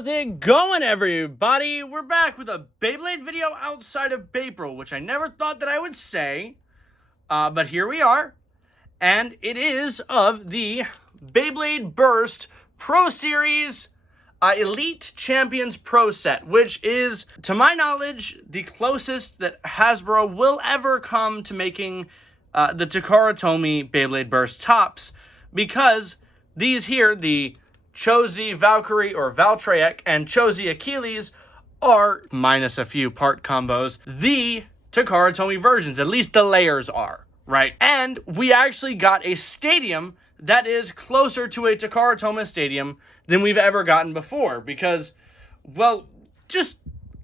How's it going, everybody? We're back with a Beyblade video outside of April, which I never thought that I would say, but here we are, and it is of the Beyblade Burst Pro Series Elite Champions Pro Set, which is, to my knowledge, the closest that Hasbro will ever come to making the Takara Tomy Beyblade Burst tops, because these here, the cho-z Valkyrie or Valtryek and cho-z Achilles, are, minus a few part combos, the Takara Tomy versions. At least the layers are, right? And we actually got a stadium that is closer to a Takara Tomy stadium than we've ever gotten before, because, well, just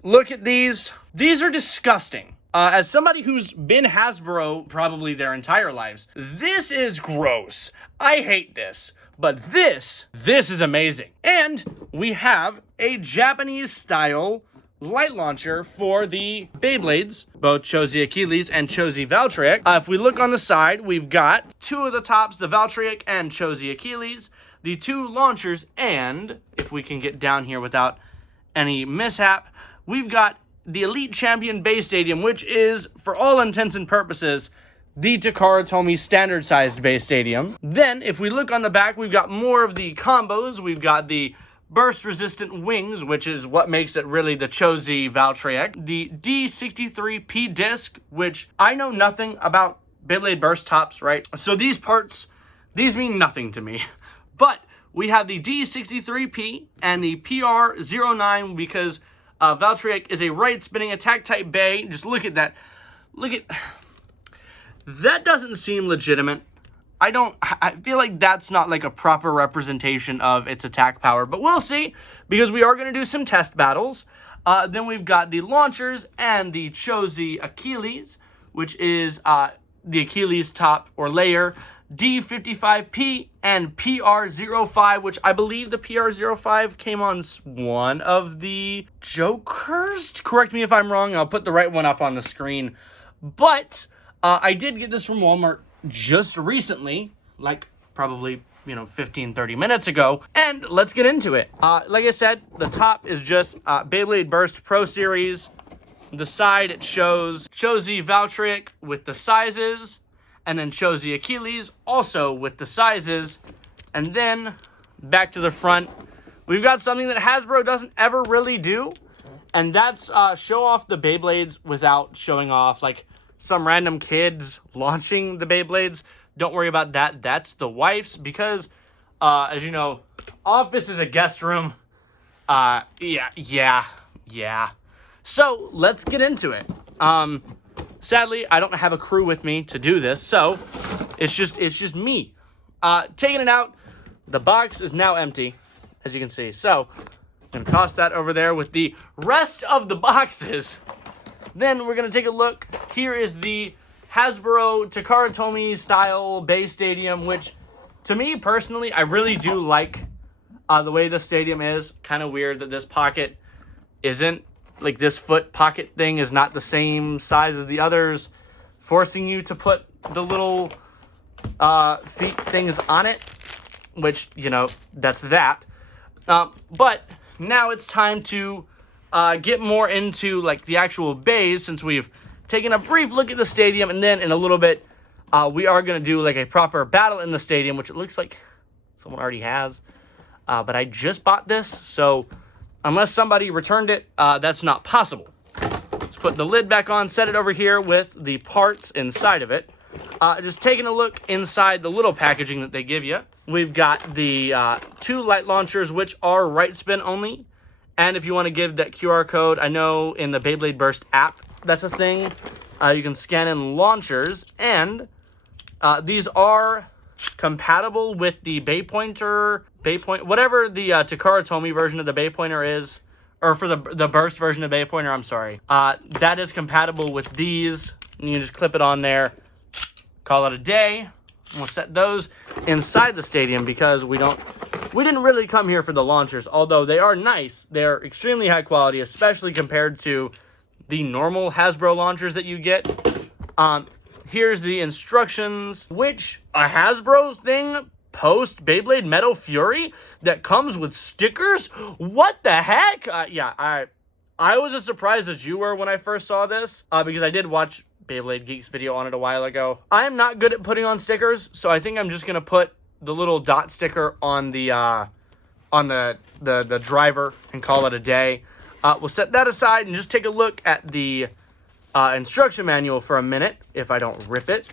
look at these. These are disgusting. As somebody who's been Hasbro probably their entire lives, this is gross. I hate this. But this is amazing. And we have a Japanese-style light launcher for the Beyblades, both cho-z Achilles and cho-z Valtryek. If we look on the side, we've got two of the tops, the Valtryek and cho-z Achilles, the two launchers, and if we can get down here without any mishap, we've got the Elite Champion Base Stadium, which is, for all intents and purposes, the Takara Tomy standard-sized base stadium. Then, if we look on the back, we've got more of the combos. We've got the burst-resistant wings, which is what makes it really the cho-z Valtryek. The D63P disc, which I know nothing about Beyblade Burst tops, right? So these parts, these mean nothing to me. But we have the D63P and the PR09 because Valtryek is a right-spinning attack-type bay. Just look at that. Look at... That doesn't seem legitimate. I feel like that's not like a proper representation of its attack power, but we'll see, because we are going to do some test battles. Then we've got the launchers and the cho-z Achilles, which is the Achilles top or layer, D55P and PR05, which I believe the PR05 came on one of the Jokers. Correct me if I'm wrong. I'll put the right one up on the screen. But I did get this from Walmart just recently, like probably, 15, 30 minutes ago, and let's get into it. Like I said, the top is just Beyblade Burst Pro Series. The side, it shows cho-z Valtryek with the sizes, and then cho-z Achilles also with the sizes, and then back to the front, we've got something that Hasbro doesn't ever really do, and that's show off the Beyblades without showing off, like, some random kids launching the Beyblades. Don't worry about that. That's the wife's, because, as you know, office is a guest room. Yeah. So, let's get into it. Sadly, I don't have a crew with me to do this, so it's just me. Taking it out. The box is now empty, as you can see. So, I'm going to toss that over there with the rest of the boxes. Then we're going to take a look. Here is the Hasbro Takara Tomy style base stadium, which to me personally, I really do like the way the stadium is. Kind of weird that this pocket isn't, like this foot pocket thing is not the same size as the others, forcing you to put the little feet things on it, which, that's that. But now it's time to get more into like the actual bays, since we've taken a brief look at the stadium, and then in a little bit we are going to do like a proper battle in the stadium, which it looks like someone already has, but I just bought this, so unless somebody returned it, that's not possible. Let's put the lid back on, set it over here with the parts inside of it. Just taking a look inside the little packaging that they give you, we've got the two light launchers, which are right spin only. And if you want to give that QR code, I know in the Beyblade Burst app, that's a thing. You can scan in launchers, and these are compatible with the whatever the Takara Tomy version of the Bay Pointer is, or for the Burst version of Bay Pointer, I'm sorry. That is compatible with these. And you can just clip it on there, call it a day. We'll set those inside the stadium because we didn't really come here for the launchers, although they are nice. They're extremely high quality, especially compared to the normal Hasbro launchers that you get. Here's the instructions, which a Hasbro thing post Beyblade Metal Fury that comes with stickers? What the heck? Yeah, I was as surprised as you were when I first saw this, because I did watch Beyblade Geek's video on it a while ago. I am not good at putting on stickers, so I think I'm just gonna put the little dot sticker on the driver and call it a day. We'll set that aside and just take a look at the instruction manual for a minute, if I don't rip it.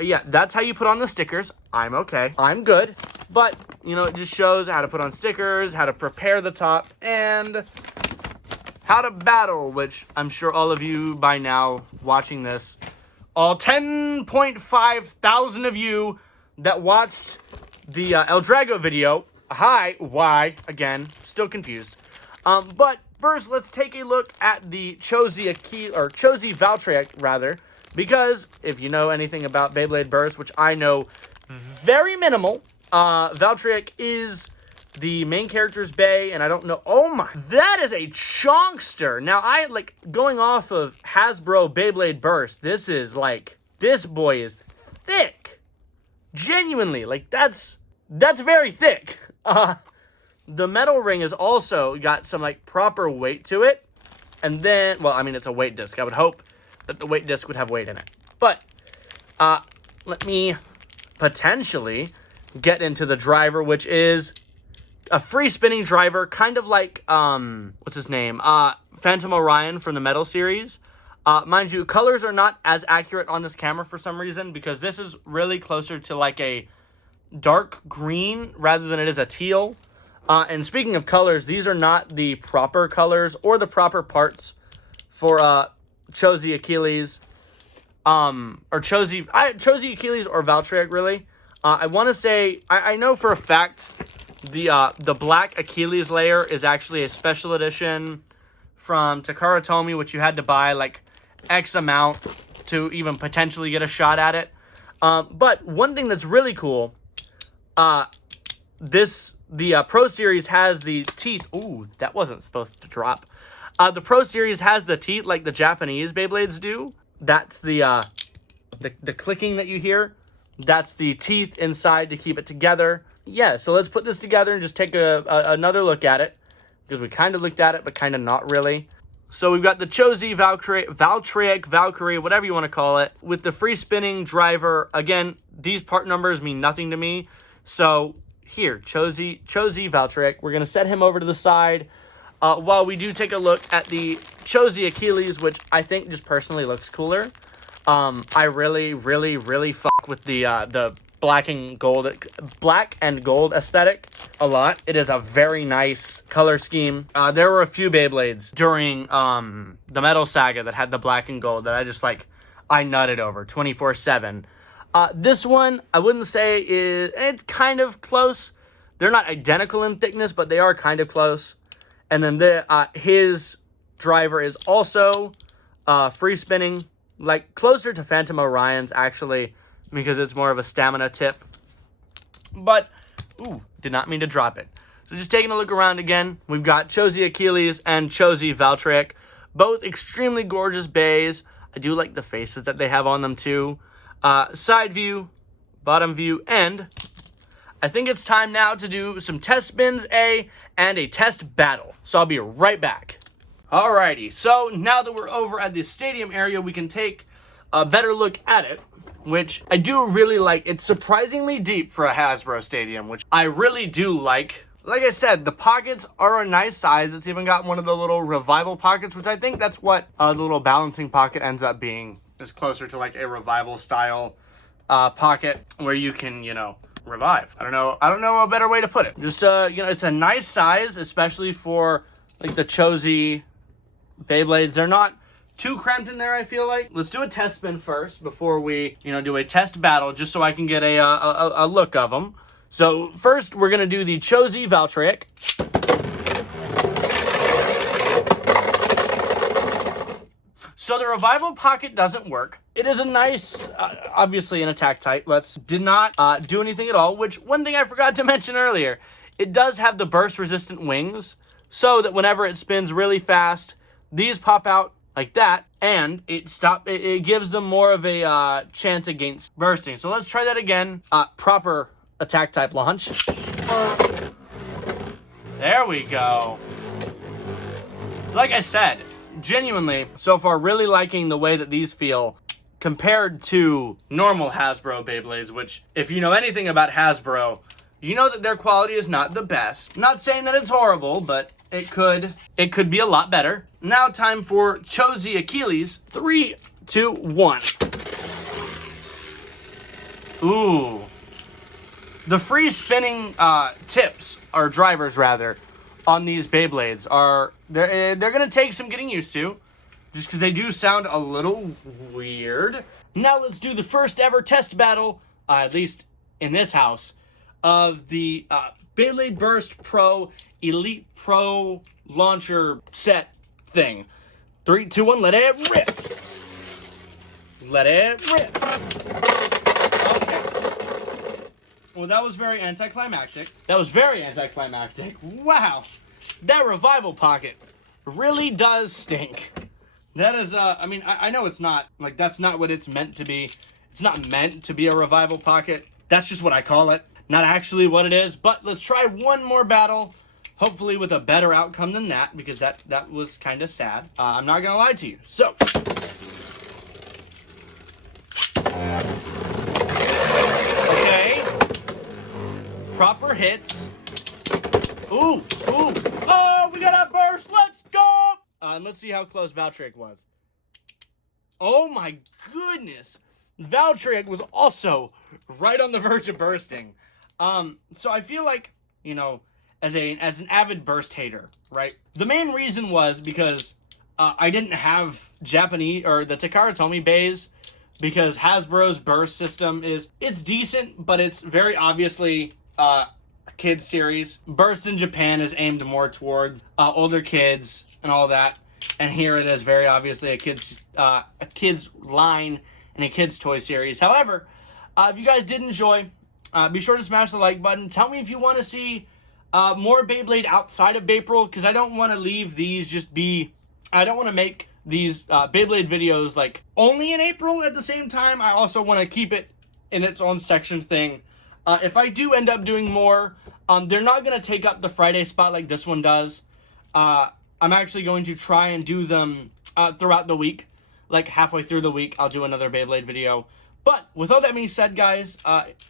Yeah, that's how you put on the stickers. I'm okay. I'm good. But, you know, it just shows how to put on stickers, how to prepare the top, and how to battle, which I'm sure all of you by now watching this, all 10.5 thousand of you that watched the El Drago video, hi, why, again, still confused. But first, let's take a look at the cho-z Valtryek, rather, because if you know anything about Beyblade Burst, which I know very minimal, Valtryek is the main character's Bay, and I don't know. Oh my, that is a chonkster. Now, going off of Hasbro Beyblade Burst, this boy is thick. Genuinely, that's very thick. The metal ring has also got some, proper weight to it. And then, well, I mean, it's a weight disc. I would hope that the weight disc would have weight in it. But, let me potentially get into the driver, which is a free spinning driver, kind of like, what's his name? Phantom Orion from the Metal series. Mind you, colors are not as accurate on this camera for some reason, because this is really closer to a dark green rather than it is a teal. And speaking of colors, these are not the proper colors or the proper parts for cho-z Achilles, or cho-z Achilles or Valtryek, really. I want to say, I know for a fact the black Achilles layer is actually a special edition from Takara Tomy, which you had to buy X amount to even potentially get a shot at it. But one thing that's really cool, the Pro Series has the teeth. Ooh, that wasn't supposed to drop. The Pro Series has the teeth like the Japanese Beyblades do. That's the clicking that you hear. That's the teeth inside to keep it together. Yeah, so let's put this together and just take another look at it, because we kind of looked at it, but kind of not really. So we've got the cho-z Valtryek, Valkyrie, whatever you want to call it, with the free spinning driver. Again, these part numbers mean nothing to me. So here, cho-z Valtryek. We're going to set him over to the side while we do take a look at the cho-z Achilles, which I think just personally looks cooler. I really fuck with the black and gold aesthetic a lot. It is a very nice color scheme. There were a few Beyblades during the Metal Saga that had the black and gold that I just I nutted over 24/7. This one, I wouldn't say it's kind of close. They're not identical in thickness, but they are kind of close. And then his driver is also free spinning, closer to Phantom Orion's actually, because it's more of a stamina tip. But, ooh, did not mean to drop it. So just taking a look around again, we've got cho-z Achilles and cho-z Valtryek, both extremely gorgeous bays. I do like the faces that they have on them too. Side view, bottom view, and I think it's time now to do some test spins, and a test battle. So I'll be right back. Alrighty, so now that we're over at the stadium area, we can take a better look at it, which I do really like. It's surprisingly deep for a Hasbro stadium, which I really do like. Like I said, the pockets are a nice size. It's even got one of the little revival pockets, which I think that's what the little balancing pocket ends up being. Is closer to a revival style pocket where you can, revive. I don't know a better way to put it. Just, it's a nice size, especially for the cho-z Beyblades. They're not too cramped in there, I feel like. Let's do a test spin first before we, do a test battle, just so I can get a look of them. So first, we're gonna do the cho-z Valtryek. So the revival pocket doesn't work. It is a nice, obviously an attack type. Did not do anything at all, which one thing I forgot to mention earlier, it does have the burst resistant wings, so that whenever it spins really fast, these pop out like that, and it gives them more of a chance against bursting. So let's try that again. Proper attack type launch. There we go. Like I said, genuinely, so far, really liking the way that these feel compared to normal Hasbro Beyblades, which, if you know anything about Hasbro, you know that their quality is not the best. Not saying that it's horrible, but it could be a lot better. Now time for cho-z Achilles. 3, 2, 1. Ooh. The free spinning tips, or drivers rather, on these Beyblades are, they're gonna take some getting used to, just because they do sound a little weird. Now let's do the first ever test battle, at least in this house, of the Beyblade Burst Pro Elite Pro Launcher Set thing. 3, 2, 1, let it rip! Let it rip! Okay. Well, that was very anticlimactic. Wow! That revival pocket really does stink. That is, I mean, I know it's not, like, that's not what it's meant to be. It's not meant to be a revival pocket. That's just what I call it. Not actually what it is, but let's try one more battle, hopefully with a better outcome than that, because that was kind of sad. I'm not gonna lie to you. So, okay, proper hits. Ooh, oh, we got a burst. Let's go. And let's see how close Valtryek was. Oh my goodness, Valtryek was also right on the verge of bursting. So I feel like, you know, as an avid burst hater, right? The main reason was because I didn't have Japanese or the Takara Tomy bays, because Hasbro's burst system it's decent, but it's very obviously a kids series. Burst in Japan is aimed more towards older kids and all that, and here it is very obviously a kids line and a kids toy series. However, if you guys did enjoy, be sure to smash the like button. Tell me if you want to see more Beyblade outside of April, because I don't want to leave these I don't want to make these Beyblade videos like only in April at the same time. I also want to keep it in its own section thing. If I do end up doing more, they're not going to take up the Friday spot like this one does. I'm actually going to try and do them throughout the week. Like halfway through the week, I'll do another Beyblade video. But with all that being said, guys,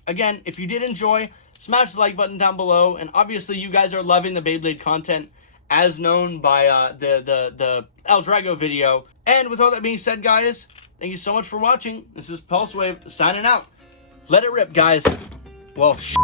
again, if you did enjoy, smash the like button down below. And obviously, you guys are loving the Beyblade content, as known by the El Drago video. And with all that being said, guys, thank you so much for watching. This is Pulsewave signing out. Let it rip, guys. Well, shit.